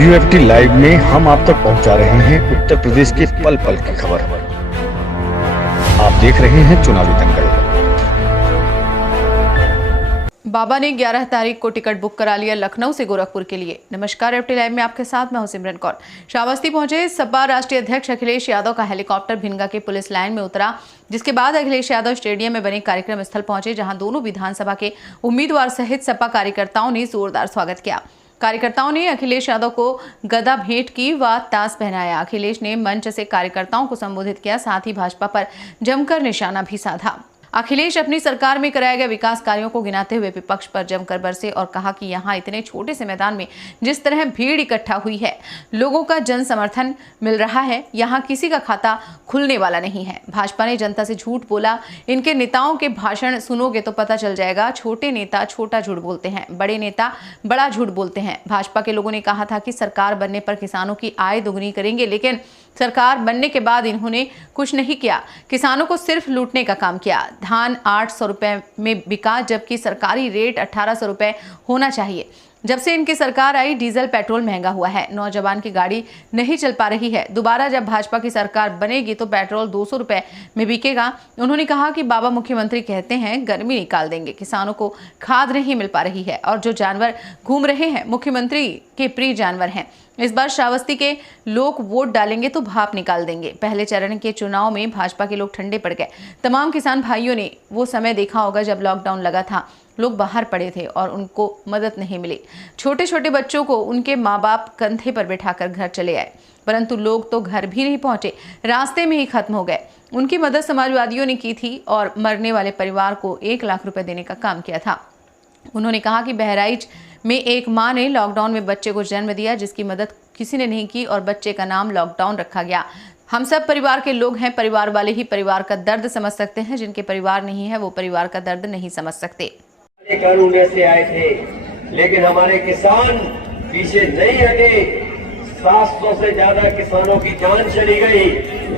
UFT live में हम आप तक पहुंचा रहे हैं उत्तर प्रदेश की पल पल की खबर। आप देख रहे हैं चुनावी दंगल। बाबा ने 11 तारीख को टिकट बुक करा लिया लखनऊ से गोरखपुर के लिए। नमस्कार, यूएफटी लाइव में आपके साथ मैं हूं सिमरन कौर। श्रावस्ती पहुंचे सपा राष्ट्रीय अध्यक्ष अखिलेश यादव का हेलीकॉप्टर भिनगा के पुलिस लाइन में उतरा, जिसके बाद अखिलेश यादव स्टेडियम में बने कार्यक्रम स्थल पहुंचे, जहां दोनों विधानसभा के उम्मीदवार सहित सपा कार्यकर्ताओं ने जोरदार स्वागत किया। कार्यकर्ताओं ने अखिलेश यादव को गदा भेंट की व ताश पहनाया। अखिलेश ने मंच से कार्यकर्ताओं को संबोधित किया, साथ ही भाजपा पर जमकर निशाना भी साधा। अखिलेश अपनी सरकार में कराए गए विकास कार्यों को गिनाते हुए विपक्ष पर जमकर बरसे और कहा कि यहां इतने छोटे से मैदान में जिस तरह भीड़ इकट्ठा हुई है, लोगों का जन समर्थन मिल रहा है, यहां किसी का खाता खुलने वाला नहीं है। भाजपा ने जनता से झूठ बोला। इनके नेताओं के भाषण सुनोगे तो पता चल जाएगा, छोटे नेता छोटा झूठ बोलते हैं, बड़े नेता बड़ा झूठ बोलते हैं। भाजपा के लोगों ने कहा था कि सरकार बनने पर किसानों की आय दोगुनी करेंगे, लेकिन सरकार बनने के बाद इन्होंने कुछ नहीं किया, किसानों को सिर्फ लूटने का काम किया। धान 800 रुपए में बिका, जबकि सरकारी रेट 1800 रुपए होना चाहिए। जब से इनकी सरकार आई, डीजल पेट्रोल महंगा हुआ है, नौजवान की गाड़ी नहीं चल पा रही है। दोबारा जब भाजपा की सरकार बनेगी तो पेट्रोल 200 रुपए में बिकेगा। उन्होंने कहा कि बाबा मुख्यमंत्री कहते हैं गर्मी निकाल देंगे, किसानों को खाद नहीं मिल पा रही है और जो जानवर घूम रहे हैं मुख्यमंत्री के प्रिय जानवर हैं। इस बार श्रावस्ती के लोग वोट डालेंगे तो भाप निकाल देंगे। पहले चरण के चुनाव में भाजपा के लोग ठंडे पड़ गए। तमाम किसान भाइयों ने वो समय देखा होगा जब लॉकडाउन लगा था, लोग बाहर पड़े थे और उनको मदद नहीं मिली। छोटे छोटे बच्चों को उनके माँ बाप कंधे पर बिठाकर घर चले आए, परंतु लोग तो घर भी नहीं पहुंचे, रास्ते में ही खत्म हो गए। उनकी मदद समाजवादियों ने की थी और मरने वाले परिवार को 1 लाख रुपए देने का काम किया था। उन्होंने कहा कि बहराइच में एक मां ने लॉकडाउन में बच्चे को जन्म दिया, जिसकी मदद किसी ने नहीं की और बच्चे का नाम लॉकडाउन रखा गया। हम सब परिवार के लोग हैं, परिवार वाले ही परिवार का दर्द समझ सकते हैं, जिनके परिवार नहीं है वो परिवार का दर्द नहीं समझ सकते। कानून से आए थे, लेकिन हमारे किसान पीछे नहीं हटे। 700 से ज्यादा किसानों की जान चली गई,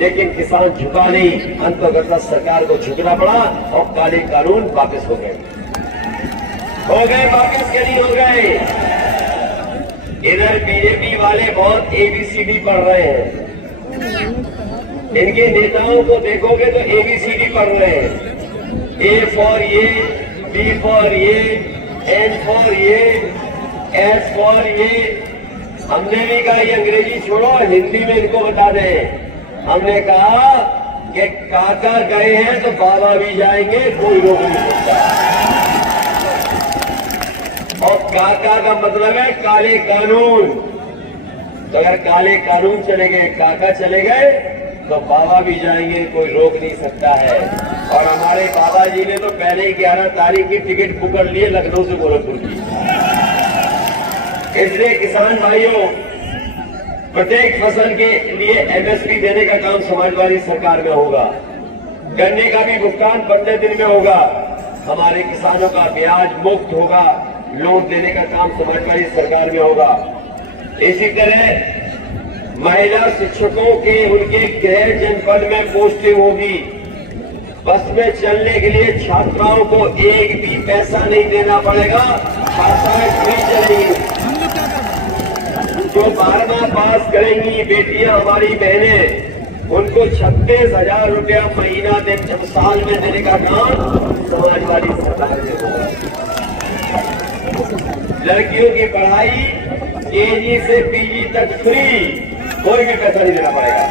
लेकिन किसान झुका नहीं। अंततः सरकार को झुकना पड़ा और काले कानून वापस हो गए, वापस के नहीं हो गए। इधर बीजेपी वाले बहुत ABCD पढ़ रहे हैं। इनके नेताओं को देखोगे तो ABCD पढ़ रहे हैं। A फॉर ये, B फॉर ये, N फॉर ये, S फॉर ये। हमने भी कहा ये अंग्रेजी छोड़ो, हिंदी में इनको बता दें। हमने कहा कि काका गए हैं तो बाबा भी जाएंगे, कोई रोक नहीं सकता। और काका का मतलब है काले कानून। तो अगर काले कानून चले गए, काका चले गए, तो बाबा भी जाएंगे, कोई रोक नहीं सकता है। और हमारे बाबा जी ने तो पहले ही 11 तारीख की टिकट बुक कर लिए लखनऊ से गोरखपुर की। इसलिए किसान भाइयों, प्रत्येक फसल के लिए MSP देने का काम समाजवादी सरकार में होगा। गन्ने का भी भुगतान 15 दिन में होगा। हमारे किसानों का ब्याज मुक्त होगा, लोन देने का काम समाजवादी सरकार में होगा। इसी तरह महिला शिक्षकों के उनके गैर जनपद में पोस्टिंग होगी। बस में चलने के लिए छात्राओं को एक भी पैसा नहीं देना पड़ेगा, छात्राएं फ्री चलेंगी। जो 12वां पास करेंगी बेटियां, हमारी बहनें, उनको 36,000 रुपया महीना साल में देने का काम समाजवादी सरकार में होगा। लड़कियों की पढ़ाई KG से PG तक फ्री, कोई भी पैसा नहीं देना पड़ेगा।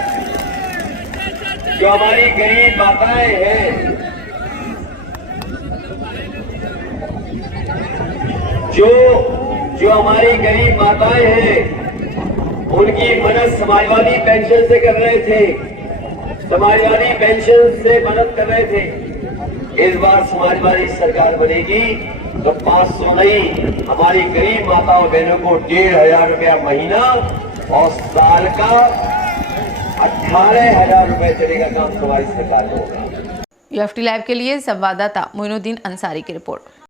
जो हमारी गरीब माताएं हैं, जो हमारी गरीब माताएं हैं, उनकी मदद समाजवादी पेंशन से कर रहे थे, समाजवादी पेंशन से मदद कर रहे थे। इस बार समाजवादी सरकार बनेगी तो 500 नहीं, हमारी गरीब माताओं बहनों को 1,500 रुपया महीना और साल का 18,000 रुपए देने का काम हमारी सरकार में होगा। यूएफटी लाइव के लिए संवाददाता मोइनुद्दीन अंसारी की रिपोर्ट।